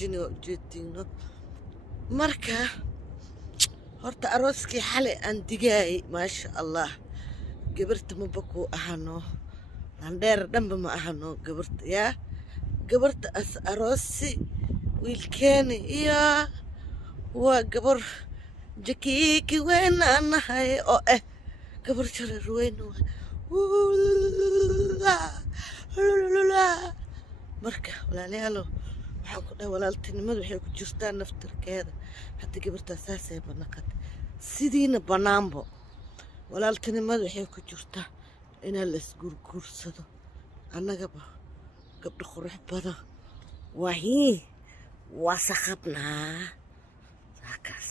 fujinayo ujeedtiino marka horta arooskii xalay aan digaayay maasha allah gabarta maba ku ahano landheer dhanba ma ahano gabarta yaa gabarta as aroosi wiilkeeni iyo waa gabar jakiiki weyn aan nahay oo gabar jareer weyn marka walaalayaalo waxaan ku dhahay walaaltinimadu waxay ku jirtaa naftarkeeda hadda gabartaa saasay banaqad sidiina banaanbo walaaltinimadu waxay ku jirtaa inaa la isguurguursado annagaba gabdho qurux badan wahii waa saqabnaa saakaas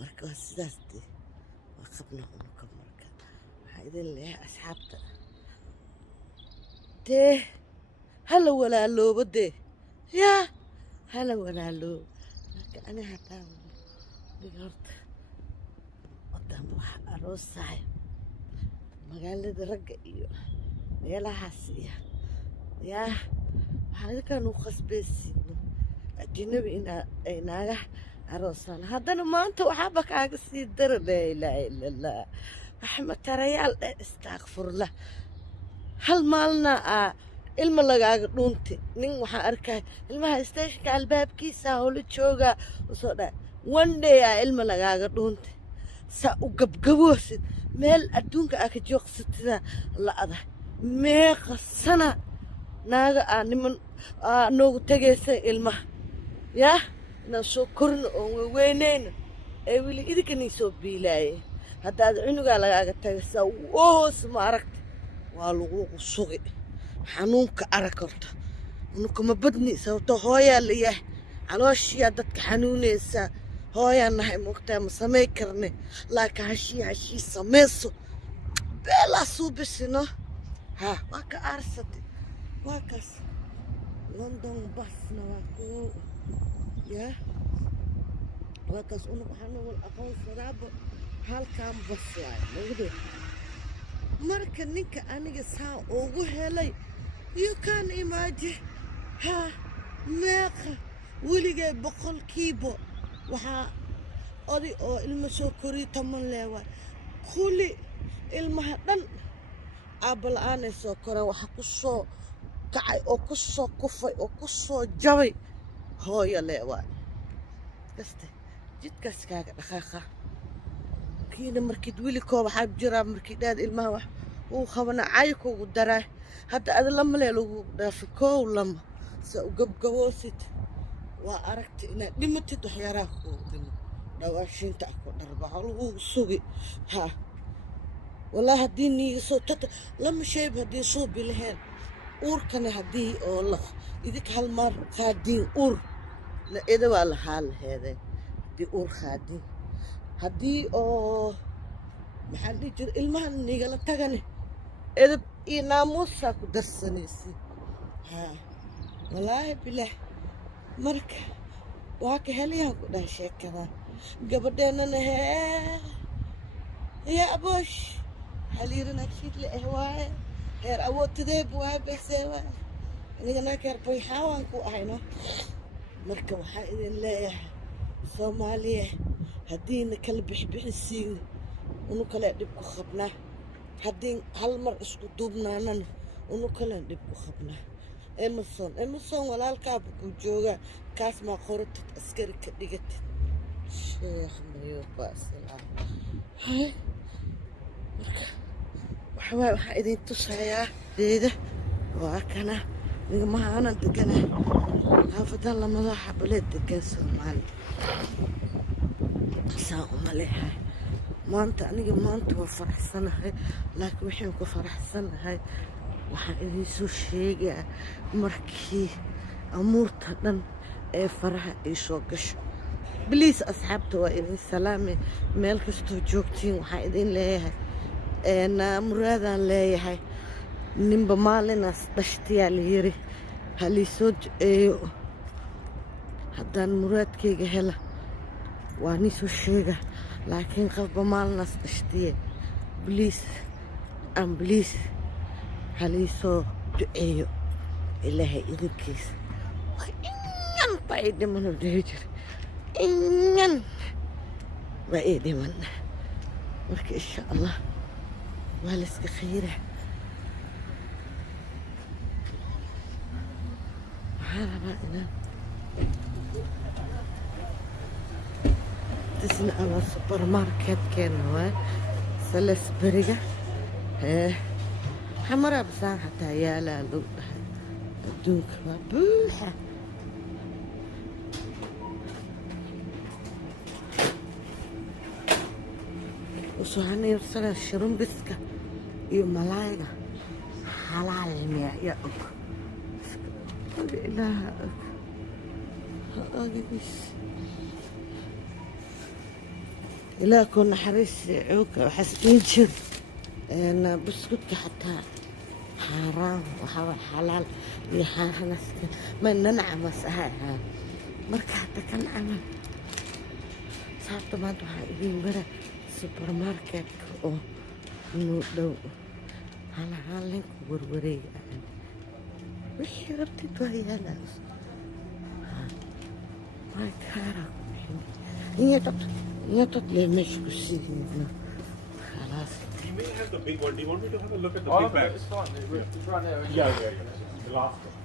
marka waa sidaas dee waa qabna unuka marka waxaa idin leeyahay asxaabta dee hala walaaloobo dee yaa hala walaaloobo marka ani hataa dhiga horta wadanba waxa aroosahay magaalada ragga iyo meelahaas iyo yaa waxaan idinkaan u khasbaysiino ajnabi ay naaga aroosaan haddana maanta waxaaba kaaga sii dara laa ilaaha ila allah waxmatarayaal dheh istaakfurlah hal maalna ilma lagaaga dhuunti nin waxaa arkaya ilmaha stationka albaabkiisa howla joogaa usoo dhaa one day ilma lagaaga dhuunti saa u gabgaboosid meel adduunka ka joogsatida la-da meeqa sana naaga niman noogu tegaysa ilmaha yaa inaan soo korno oon weweyneyno ee weli idinkanii soo biilaaye haddaad cunugaa lagaaga tagaysaa hoos ma aragta waa lagugu sugi xanuunka arag horta unukama badni sababto hooyaa la yahay calooshiyaa dadka xanuunaysaa hooyaa nahay moogtaa ma samay karne laakiin hashii samayso beelaa suubisino ها واك أرصد واكس لندن بسنا واكو يا واكس أنا بحنا والأخوان صراب هالكام بس يعني موجود مركن نك أنا جسها أوجه لي you can imagine ها ماك ولي جاي بقول كيبو وها أدي أو المسوكري تمن لوا كل المهدن abal aanay soo koraan waxa ku soo kacay oo ku soo kufay oo ku soo jabay hooyo leewaa kaste jidkaas kaaga dhaqaaqa kiina markii wili koob waxaa jiraa markii dhaad ilmaha wax uu qabana cay kugu daraa hadda ad lama lee lagu dhaafi koow lama saa u gabgaboosid waa aragti inaad dhimatid waxyaaraa kugu dhimo dhawaashiinta ku dharbaxo lagu sugi ha والله هديني صوت لما شايب هدي صوب لهن أور كان هدي والله إذاك هالمر خادين أور لا إذا ولا حال هذا دي أور خادين هدي أو محل يجر المهن نيجلا تغني إذا يناموسا كدرسنيسي ها والله بالله مرك واك هليا كدا شكرا قبضنا نه يا أبوش حليرنا كيد لهواي هير أود تذهب وهبسوا أنا كربي حاوان كو أهينا مركب حائدين لا صومالية هدين كلب بحسين ونكلا دبكو خبنا هدين هالمر اسكو دوبنا نن ونكلا دبكو خبنا إمسون ولا الكاب كوجوجا كاس ما خورت أسكري كديجت شيخ ميو باسلا هاي waxaa idin tusayaa deeda waa kana nigamaha aanan degana xaafadan lamada xabaleed degan Soomaali saa uma leeyahay maanta aniga maanta waa faraxsanahay laakiin waxaan ku faraxsanahay waxaan idin soo sheegaa markii amuurta dhan ee faraha ay soo gasho bliis asxaabta waa idin salaame meel kastoo joogtiin waxaan idin leeyahay muraadaan leeyahay ninba maalinaas dhashtayaa la yiri halii soo duceeyo haddaan muraadkayga hela waa nin soo sheega laakiin qofba maalinaas dhashtiye bliis halii soo duceeyo ilaahay idinkiisa waa inanta baa ii dhiman oo dhihi jira inyan baa ii dhiman marka insha allah waa la iska khayra waxaan rabaa inaan tisna ama supermarketkeena waay salisberiga xamaraa basaan xataa yaalaa lagu dhahay adduunka waa buuxa وصحاني يرسل الشرم بسكة يوم ملاينا حلال المياه يا أك لا لا كنا حريص عوكة وحسبين جر أنا بسكت حتى حرام وحاول حلال يحاها نسك ما ننعم سهاها مركا حتى كان عمل صارت ما تحقين برا سوبر ماركت oo inuu dhow hal warwareeg wixii rabtid waa yaalaas waa kaara inyaad lee meesha ku siiyeyna khalaas You may have the big one. Do you want me to have a look at the All big of it, bags? it's fine. It's right there. Yeah. The last one.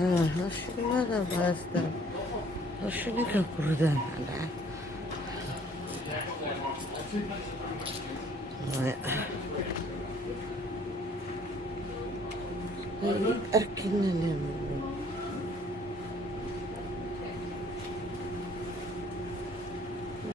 هالشي باستا هالشي كردان على أركنا